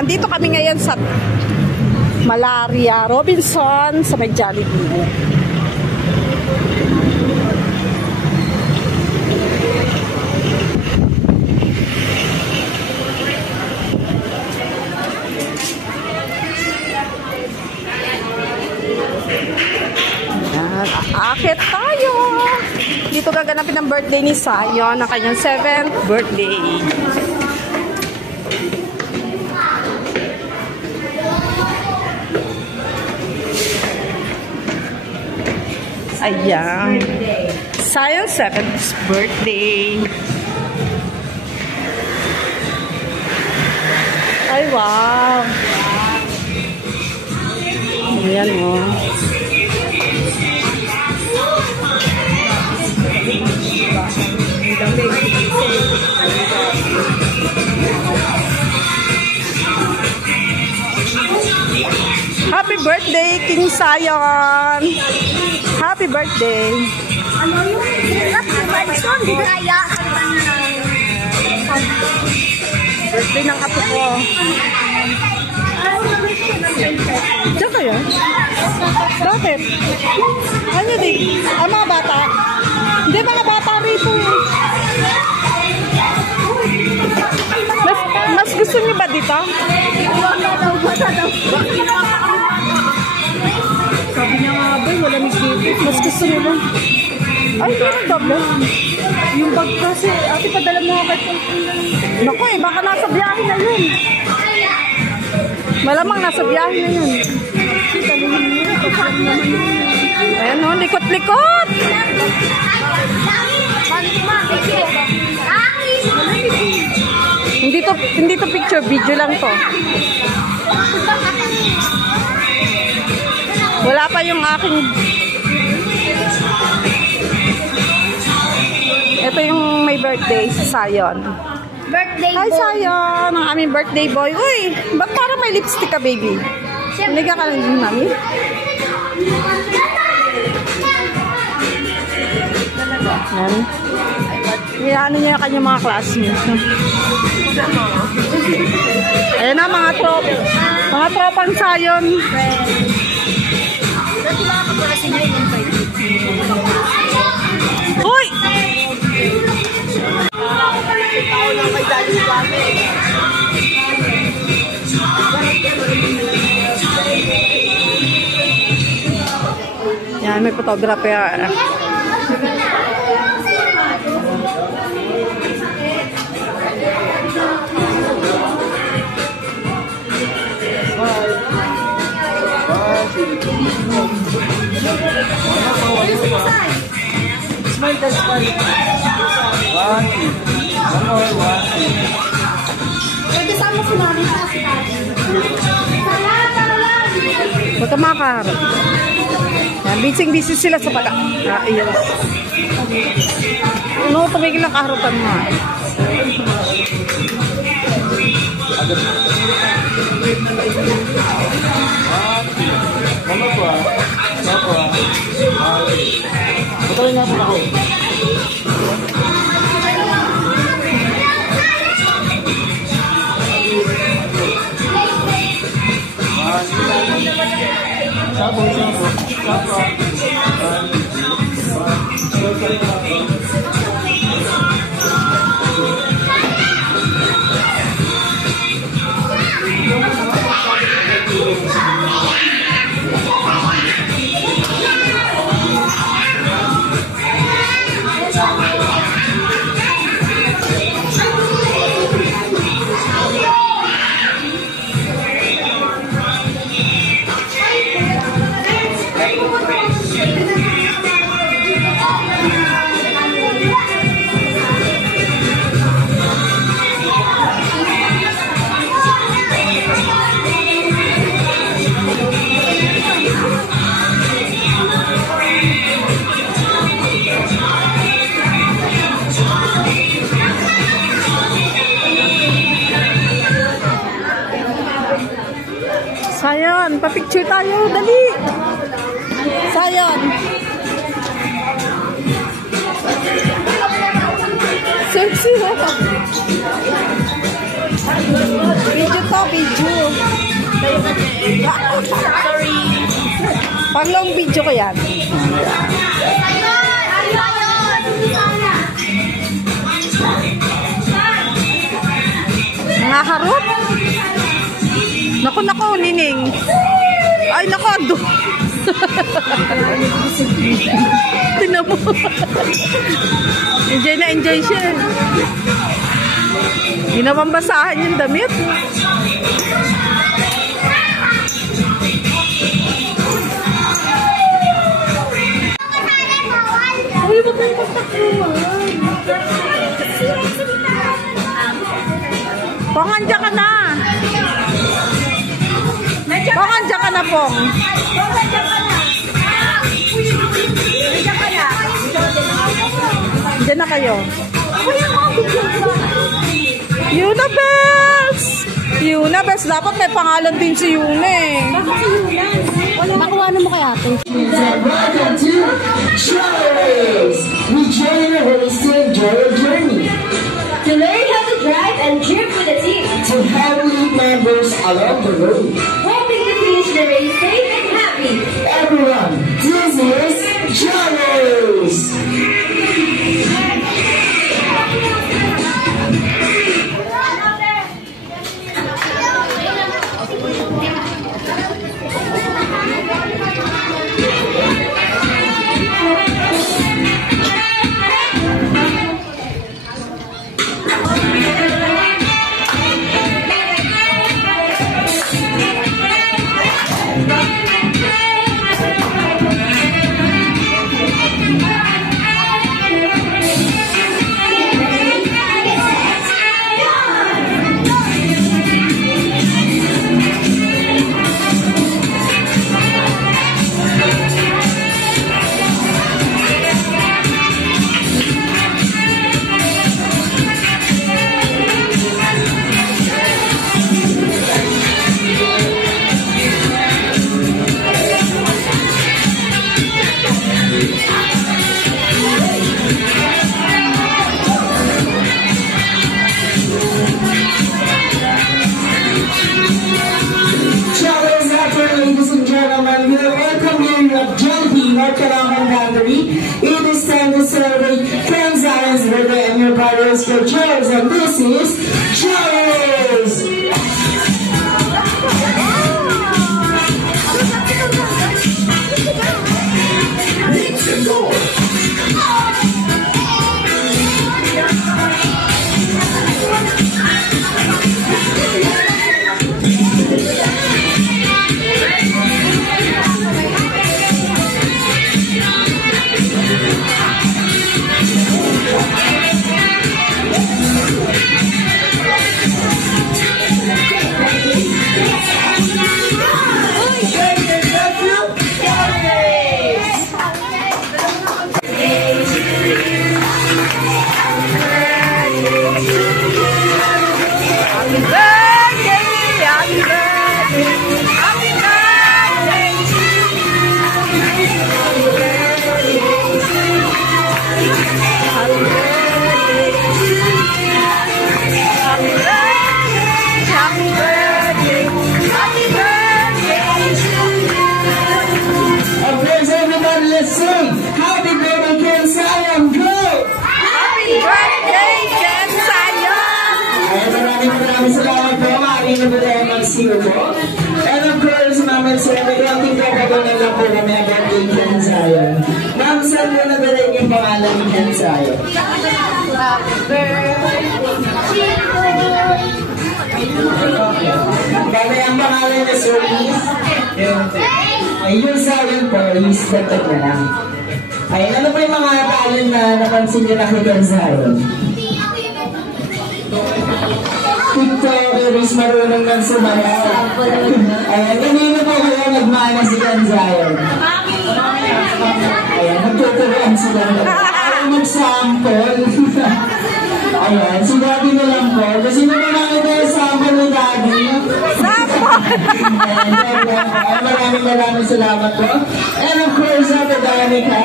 Andito kami ngayon sa Malaria Robinson sa may Jollibee. Aakit tayo. Dito gaganapin ang birthday ni Sayon, ang kanyang 7th birthday. Ayan. Sayon's 7th birthday. Ay, wow. Ayan, oh. Happy birthday, King Sayon! Happy birthday! Ano yung Madison? Kaya birthday ng apo ko. Diyan kayo? Bakit? Ano din? Ang mga bata? Hindi, mga bata rito. Mas gusto niyo ba dito? Sabi niya nga ba, wala nagkipit. Mas gusto niyo ba? Ay, hindi na doble. Yung bag kasi, ate, padala mo ako. Naku eh, baka nasa biyahe na yun. Malamang nasa biyahe na yun. Ayan o, likot-likot! Hindi to picture, video lang to. Wala pa yung aking... Ito yung may birthday si Sayon. Birthday boy. Hi Sayon, ang aming birthday boy. Uy, ba't parang may lipstick ka, baby? Hindi ka lang din, mami. Yan. Ano niya yung kanyang mga classmates. Ayan na, mga tropang Sayon. Hoy! Yan, may photographer. Smile, that's fine. One, one. Pwede sama si mami sa si tati. Huwag ka makaharap. Yan, busy sila sa pag-ayos. Ano, tumigil ang kaharapan mo. Mama po ah. Patuloy nga po ako. Sapo. Sayon, pa-picture tayo, dali. Sayon. Sexy, ha? Video to, video. Pang long video ko yan. Mga harap. Naku, nining. Ay, naku, ado. Tinan mo. Enjoy na enjoy siya. Ginawang basahan yung damit. Uy, ba't may pagtakuhan? Pongandya ka na. Pongandya ka na, Pong. Pongandya ka na. Pongandya ka na. Diyan na kayo. Unabels! Unabels. Dapat may pangalan din si Yuna eh. Bakit si Yuna? Nakuha na mo kay ate. Welcome to Travelers! We join a holistic enjoy journey To learn how to drive and trip with a team. to help lead members along the road. Hoping to finish the race safe and happy. Everyone, this is Travelers! It is time to celebrate Friends Island's birthday and your brothers for Charles, and this is Charles! And of course, Mama Sam, nag-outing ka pa doon lang po kami about kay Ken Zion. Ma'am Sam, mo na ba rin yung pangalan ni Ken Zion? Bale, ang pangalan niya, sir, is? Ay, yung Zion po, is dagdag na lang. Ay, ano pa yung mga talent na napansin niyo na kay Ken Zion? TikTokers, marunong ng sumayaw. Ayan, kanina po kayo nagmana si Ken Zion. Ayan, nagtuturuan sila. Ayaw mag-sample. Ayan, si Daddy na lang po. Kasi naman nakita yung sample ni Daddy. Maraming salamat po. And of course, Ate Danica,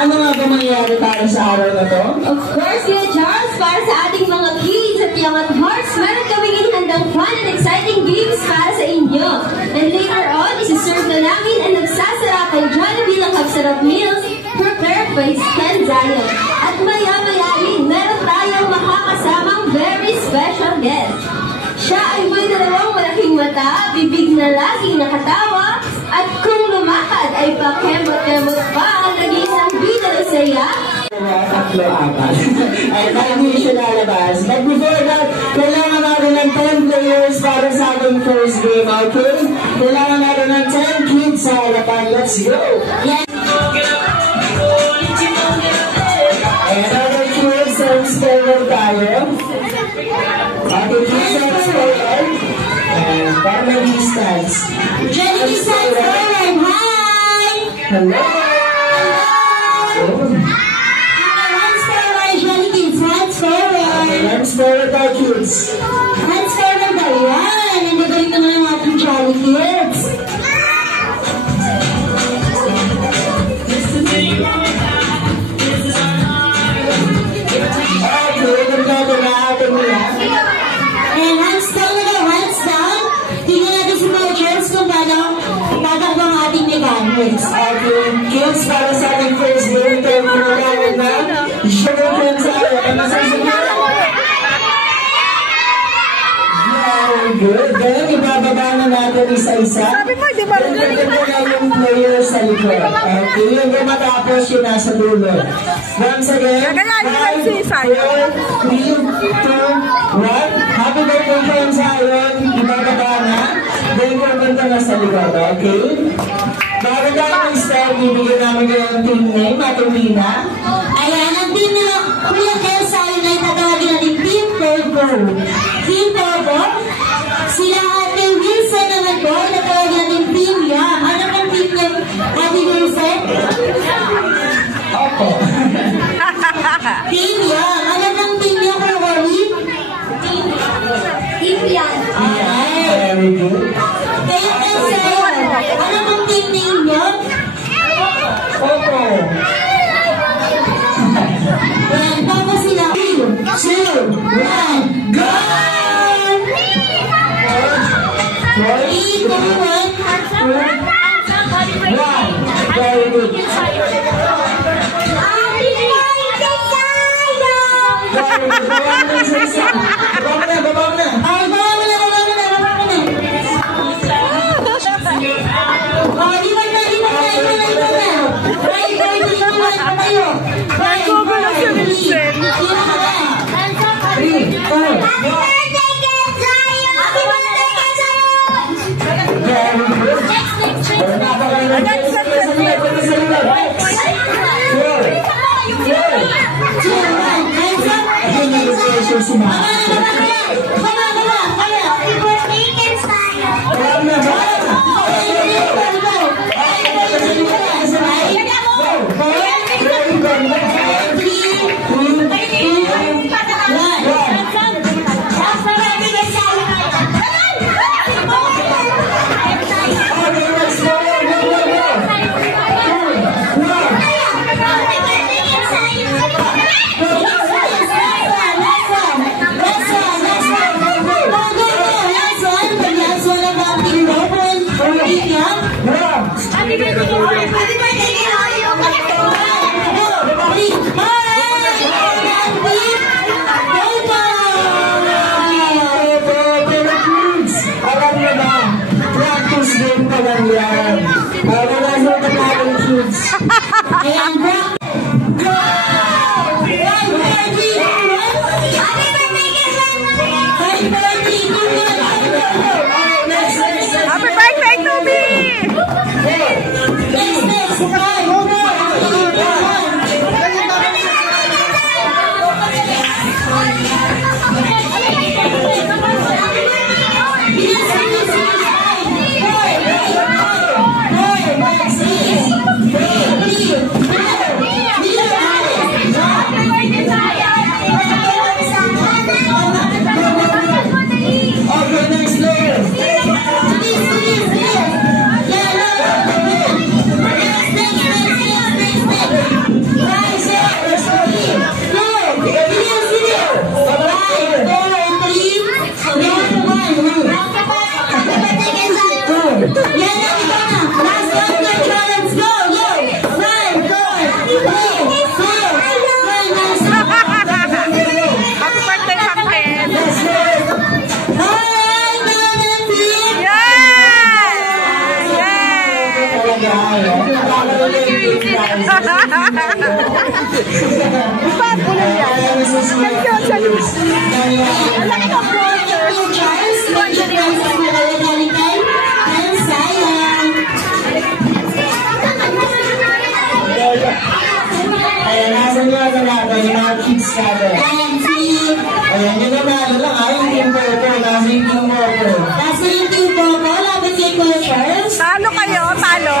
ano nga ba mangyayari tayo sa araw na to? Of course, Kuya Charles, para sa ating mga kids at young at hearts, meron kaming inhandang fun and exciting games para sa inyo. And later on, isi-serve na namin ang nagsasarap kay masarap meals prepared by Stan Zion. At maya-maya rin, meron tayong makakasamang very special guest. Siya ay may dalawang malaking mata, bibig na laging nakatawa, at kung lumakad ay pakembot-kembot pa ang nag-iisang bida na saya. Tatlo, apat. Ay, hindi siya lalabas. But before that, kailangan natin ng 10 players para sa ating first game, okay? Kailangan natin ng 10 kids sa harapan. Let's go! Yes. And other kids, explainer tayo. Okay, kids, explainer. And para may distance. Jenny Sanford, hi! Hello! Hands forward tayo, kids. Hands forward daw yan. Ang gagawin naman ng ating Jolly Kids. Okay, nagkado na ating nila. And hands down na daw, hands down. Tingnan natin si coaches kung paano tatakbo ang ating mechanics. Okay, kids, para sa ating first game, tayo pinagawin na. Sugar friends tayo. Ano sa sugar? Very good. Then, ibababa na natin isa-isa. Sabi mo, di ba? Then, gagawin na yung player sa likod. Okay, yung matapos yung nasa dulo. Once again, Gagalanin lang si 5, 4, Zion. 3, 2, 1. Happy birthday, friends, Zion. Ibababa na. Then, pupunta na sa likod. Okay? Bago tayo mag-start, bibigyan namin kayo ng team name at Rina. Ayan, ang team na Kuya Kel Zion ay tatawagin natin Team Turbo. Team Turbo. Sila Ate Wilson naman po, tatawagin natin Team Yam. Ano pang team niya, Ate Wilson? Opo. Team Yam. Ano pang team niya, Kuya Wally? Team Yam. Very good. Kayo Kel Zion. Ano pang team name niyo? Opo. Ayan, tapos sila. 3, 2, 1, go! 3, 2, 1. Very good. Baba mo na. Ay, baba mo na. Oh, lipat na. Right, patayo. Right, Nagugulo si Vincent. Three, two, one. Very good. Napakaganda. Sa likod. Four. Ayun, nag-pressure si Mama. Alam na ba? Ayan, bro. Go! Happy birthday to me! Next, Papulo yan. Alam ka po, Charles, mag-join sa Malalagalitan ng sayang. Ayan, nasan nyo na natin, yung mga kids natin. Ayan, yun naman, lang ay, yung team Popo, nasa yung team Popo. Nasa yung team Popo, laban kay Kuya Charles. talo kayo, talo.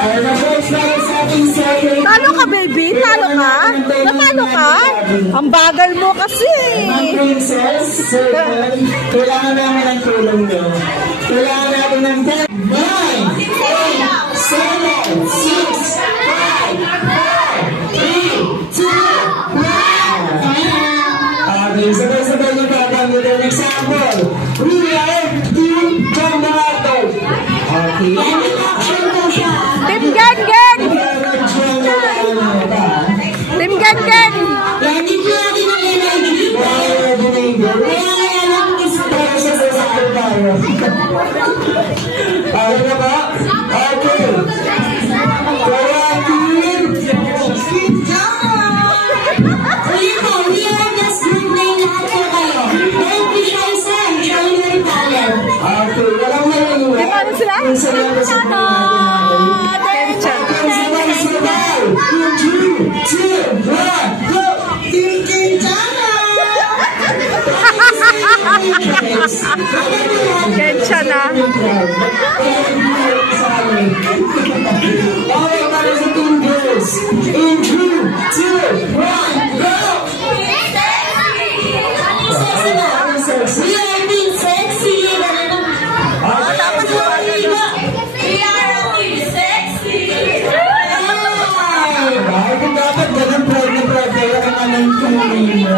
Ayan, na-first na sa ating second. Talo ka, baby? Talo ka? Natalo ka? Ang bagal mo kasi. Ang princess, second, kailangan namin ng tulong nyo. Kailangan natin ng 10, 9, 8, 7, 6, 5, 4, 3, 2, 1. Okay, sabay-sabay nyo tatanggit ang example. We are Team Jambarato. Okay. Action po siya. Team Gang! Team Gang! Yan, din po natin ang energy. Kaya lang is Ano na ba? Okay. Kaya team. Ulit po, we are just good na yung lahat po kayo. Meron po siya isa, showing your talent. Okay, walang malaliwa. Di ba ano sila? Yung sa mga sa mga sabay-sabay. In 3, 2, 1, go! Team Quintana! Kensya na. Okay, para sa team girls. In 3, 2, 1, go! Sexy na. We are being sexy. Tapos yung We are being sexy. Ay, kung dapat ganun proud kayo ang anong tuloy mo.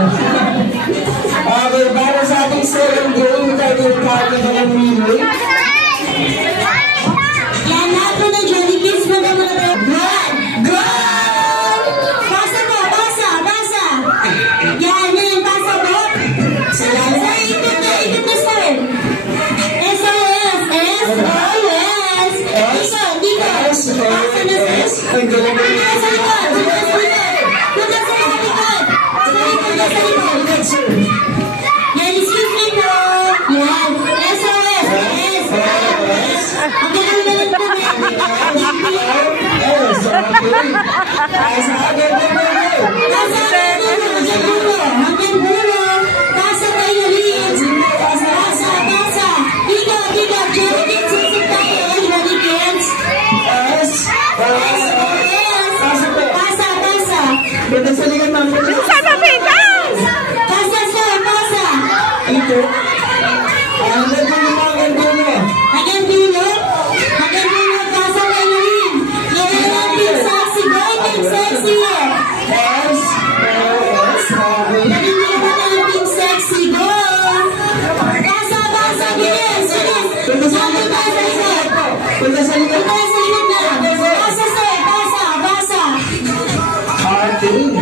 Okay, para sa ating second game, tayo yung kati na ng Minoy. Yan lahat po ng Johnny Kids na naman na tayo. One, go! Basa po, basa, basa. Yan, basa po. Sa ikot na start. SOS, SOS. Dito. Basa na sis. Ang galing mo. Sa likod, punta sa likod. Sa likod. Yan, excuse me po. Yan, SOS, SOS. Ang galing po natin. Yes, okay. Sa akin naman. Hanggang dulo. Basa tayo ulit. Basa. Dito. Johnny Kids, susip tayo. Johnny Kids. Yes. Basa. Pwede sa ligan, ma'am. Sana bigas! Basa, sir. Basa. Ito. Ang dulo. Hanggang dulo. Basa tayo ulit. Yan, team sexy. Go, team sexy. Yes. Okay. Hindi ka ba tayo team sexy? Go. Basa. Bilis. Pwede sa Sabi ligan. basa, sir. Pwede sa ligan. Punta sa likod na. Basa, sir. Basa. Okay.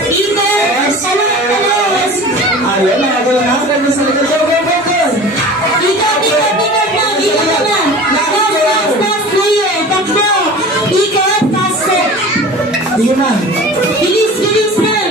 Peter, talos. Ayun, nakagawa na. Pwede sa ligan. Go. Dito na. Last player. Takbo. Ikot, faster. Sige, ma'am. Bilis, ma'am.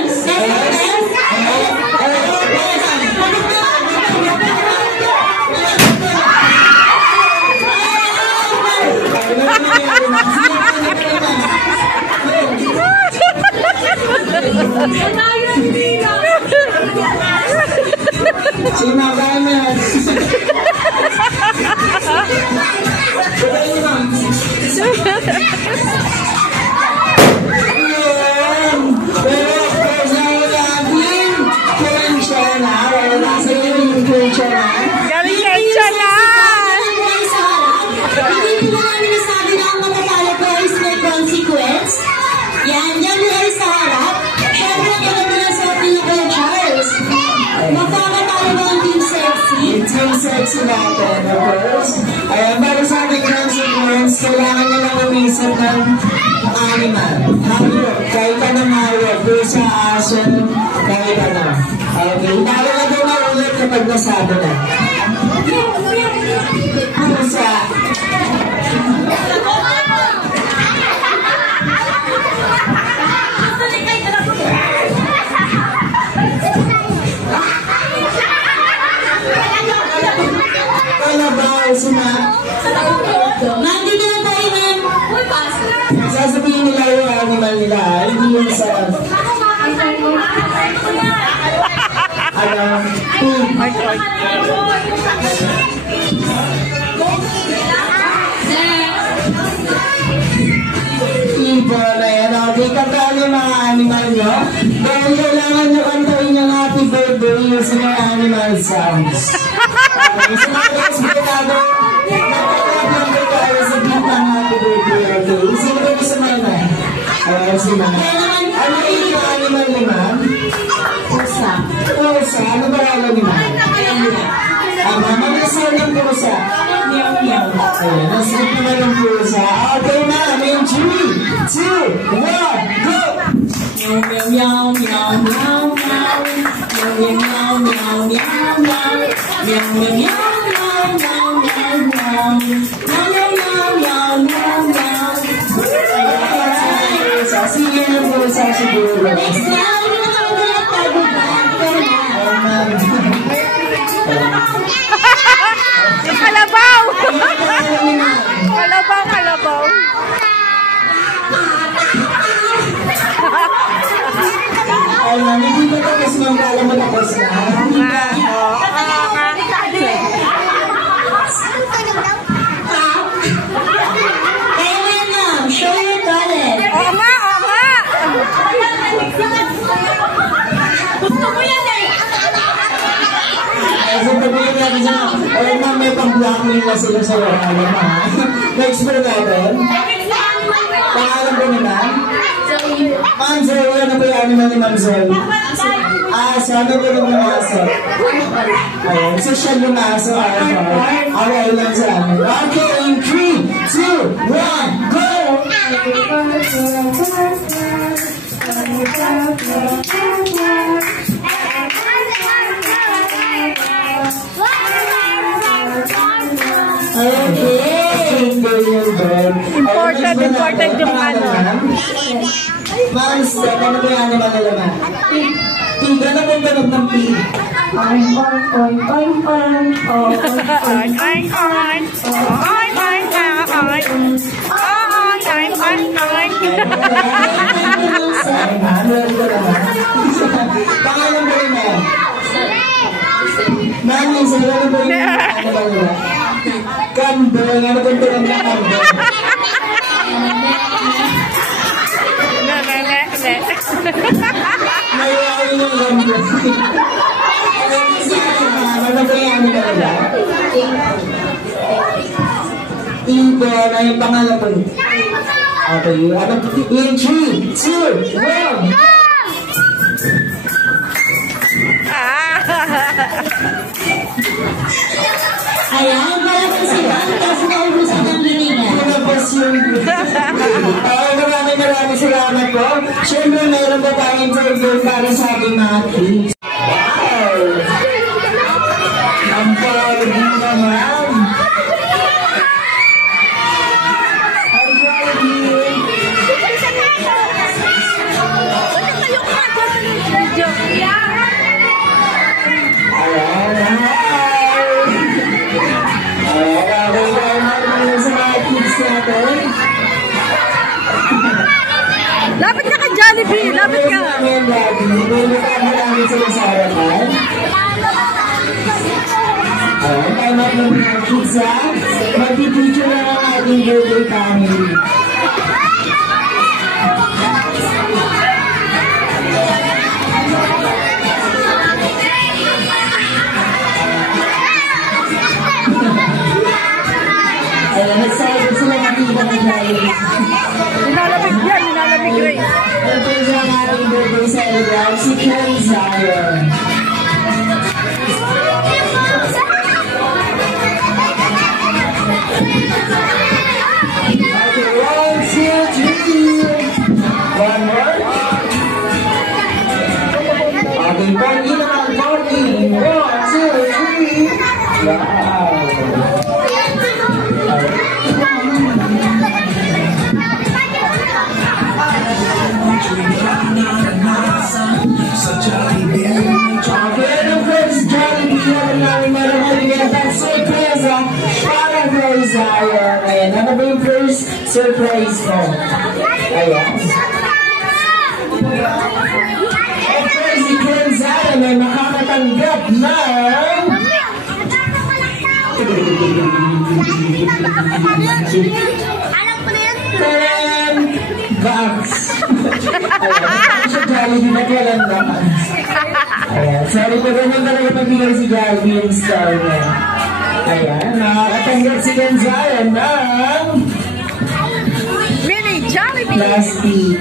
Sige, ma'am. Kaya mo yan. Pwede niyo, ma'am. Ayan. Pero, of course, natin Quintana. Wala na sa iyo yung Quintana. Galing Kensya na! Hindi ko na namin nasabi na ang matatalo ko is may consequence. Yan ay sa harap. Siyempre, maganda na sa ating Kuya Charles. Magpapatalo ba ang team sexy? Team sexy natin, of course. Ayan, para sa ating consequence, kailangan nyo lang umisip ng animal. Hayop, kahit anong hayop, pusa, aso, kahit ano. Okay, talo na daw na ulit kapag nasabi na. Pusa. Kalabaw, sina. Nandito na tayo na. Sasabihin nila yung animal nila, hindi yung sa... Ibon na yan. Okay, kantaan yung mga animal nyo. Dahil kailangan nyo kantain yung happy birthday using your animal sounds. Okay, so guys, binado. Nakakapagod tayo sa beat ng happy birthday. Okay, sino ba gusto mo na? Si Mama. Ano yung animal ni Ma'am? Pusa. Pusa? Ano ba alam ni Ma'am? Mama, nasaan ng pusa? Meow, meow. Ayan, nasaan naman ng pusa. Okay, Ma'am, in 3, 2, 1, go! Meow, meow, meow, meow, meow, meow. Meow, meow, meow, meow, meow, meow. Meow, meow, meow, meow, meow, meow, meow. Meow, meow, meow, meow, meow, meow. Sige na po sa siguro. Next now, Kalabaw! Kalabaw, kalabaw. Ay, hindi ba tapos ng kala mo tapos na? Hindi ba? Kailan na? Show your talent. Oo nga, oo nga. Gusto mo yan eh! Ay, so pagbihin natin sa ay, ma'am, may pang-blackmail na sila sa lokal, ha? Next po natin. Pangalan po ni Ma'am? Ma'am Zoe, ano po yung animal ni Ma'am Zoe? Aso, ano po yung aso? Ayun, so siya yung aso, okay lang sa amin. Okay, in 3, 2, 1, go! Important yung ano. Ma'am, step, ano ba yung animal nila, ma'am? Pig, ano po yung ganap ng pig? Oink, oink, oink, oink, oink, oink, oink, oink, oink, oink, oink, oink, oink. Ay, ma'am, meron ko naman. Pangalan ko rin, ma'am. Ma'am, isa, ano ba yung animal nila? Kambing, ano ba yung tulang na kambing? Mayayain yung kambing. Ano ba yung animal nila? Ito na yung pangalan ko. Okay, ano? In 3, 2, 1. Ayan, pala po sila. Kasi naubusan ng liningan. Pinabas yung... Maraming salamat po. Siyempre, meron pa tayong interview para sa ating mga kids. Wow! Ang pogi naman. Ang pogi. Ayan, Lapit ka ka, Jollibee! Lapit ka! Ayan, tayo mga mga kids, ha? Magpipicture na ang ating birthday family. Ayan, excited sila nakita ng Jollibee. Nilalamig yan, nilalamig rin. Ito yung ating birthday celebrant, si Ken Zion. Okay, 1, 2, 3. One more. Okay, 40 naman, 40. 1, 2, 3. Wow. surprise ko. Ayan. Of course, si Ken Zion ay makakatanggap ng... Ten box. Ayan, siya Jollibee na walang box. Ayan, sorry po naman talaga pagbigay si Jollibee yung star niya. Ayan, nakakatanggap si Ken Zion ng... Really, Jollibee! Plastic.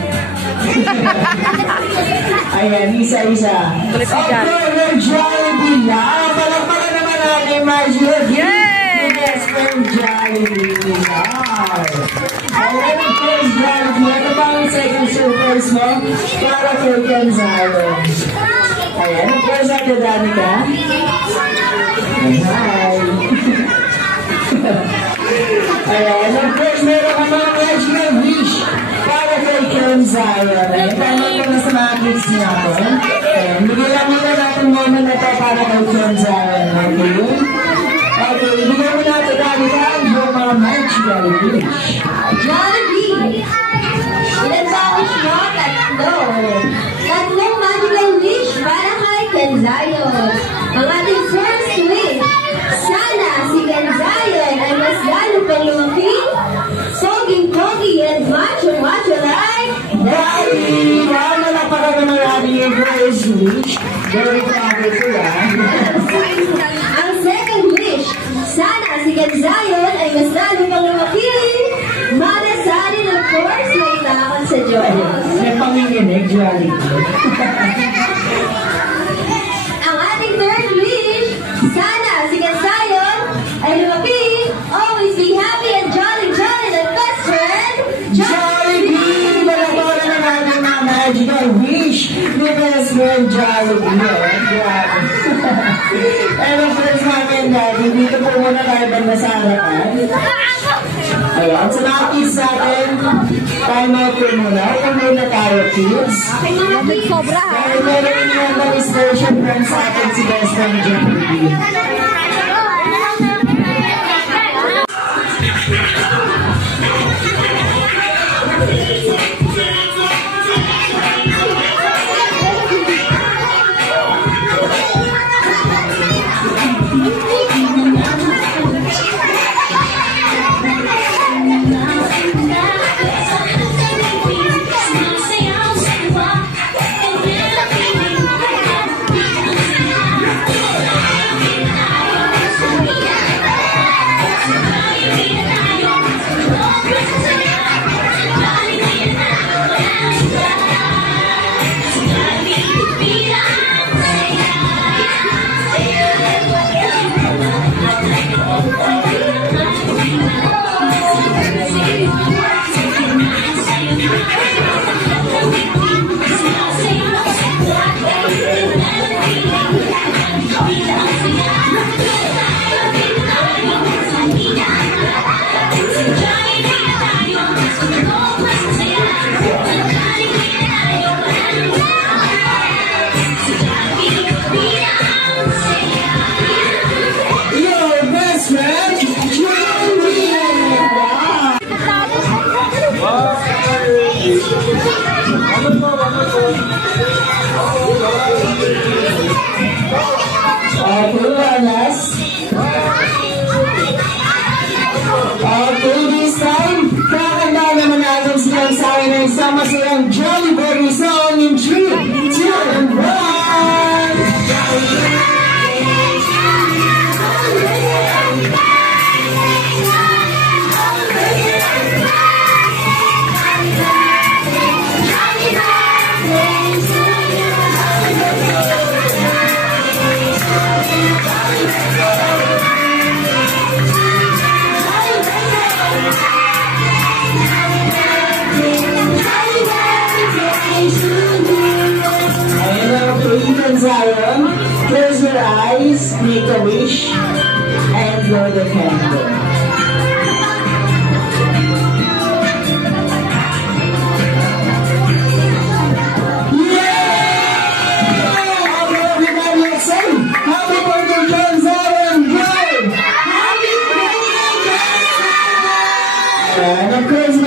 Ayan, isa-isa. Okay, Jollibee na. Palakpakan naman natin, Magic. Yay! Yes, from Jollibee. Wow. Ayan, of course, Jollibee. Ito pa ang second surprise mo para kay Ken Zion. Ayan, of course, Ate Danica. Hi. Ayan, of course, meron ka mga magical wish para kay Ken Zion. Ayan, tama ko na sa mga kids niya ako. Ayan, bigyan lang muna natin moment na ito para kay Ken Zion. Okay? Okay, bigyan mo natin Danica ang iyong mga magical wish. Jollibee! Ilan ba ang wish mo? Tatlo. Tatlong magical wish para kay Ken Zion. Ang ating first wish, sana si Ken Zion ay mas lalo pang lumaki, soging-pogi and macho-macho like Daddy! Wow, malapaka naman natin yung first wish. Very proud ko yan. Ang second wish, sana si Ken Zion ay mas lalo pang lumaki, malasanin of course may takot sa Diyos. May panginginig, Jollibee. Ang ating third wish, sana si Ken Zion ay lumaki, always be happy and jolly and best friend, Jollibee! Malapaka na natin mga magical wish ni best friend Jollibee. Grabe. And of course, namin Daddy, dito po muna tayo banda sa harapan. Ayan, sa mga kids natin, time out po muna. Huwag muna tayo, kids. Lamig sobra ha. Dahil meron yung mga inspiration from sa atin si best friend Jollibee. Okay, this time, kakanda naman natin silang sa akin ng sama silang Jolly Berry song in 3, 2, and 1! Zion, close your eyes, make a wish, and blow the candle. And of course,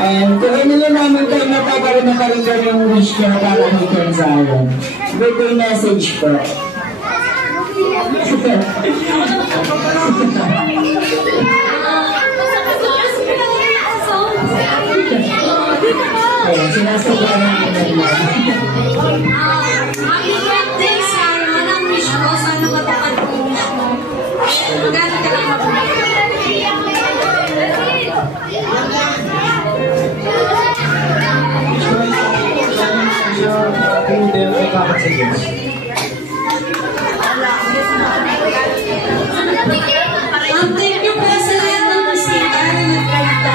And kung ano lang namin tayo na tayo para makaringgan yung wish niya para kay Ken Zion. Birthday message po. Ayan, sinasadya namin na Happy birthday, Simon. Ang wish ko, sana matupad ko yung wish mo. Maganda ka lang ako. Hindi, may kapat sa Diyos. Thank you po sa lahat ng bisita na nagkalita.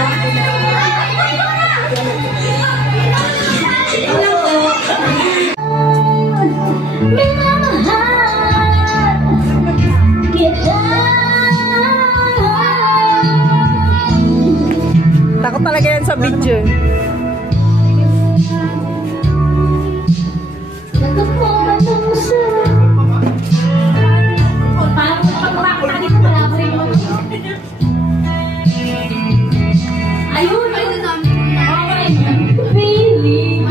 Ano po? Minamahal kita. Takot talaga yan sa video. Ayun, ayun na namin. Feeling.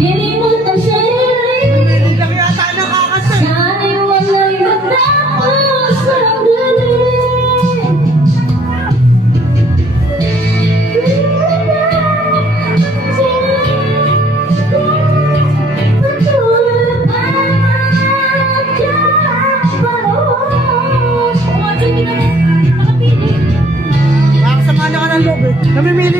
Dinimot ang sarili. Sana'y wala'y matapos ang galing. Patulad at kaparoon. Nakasama na ka ng loob eh. Namimili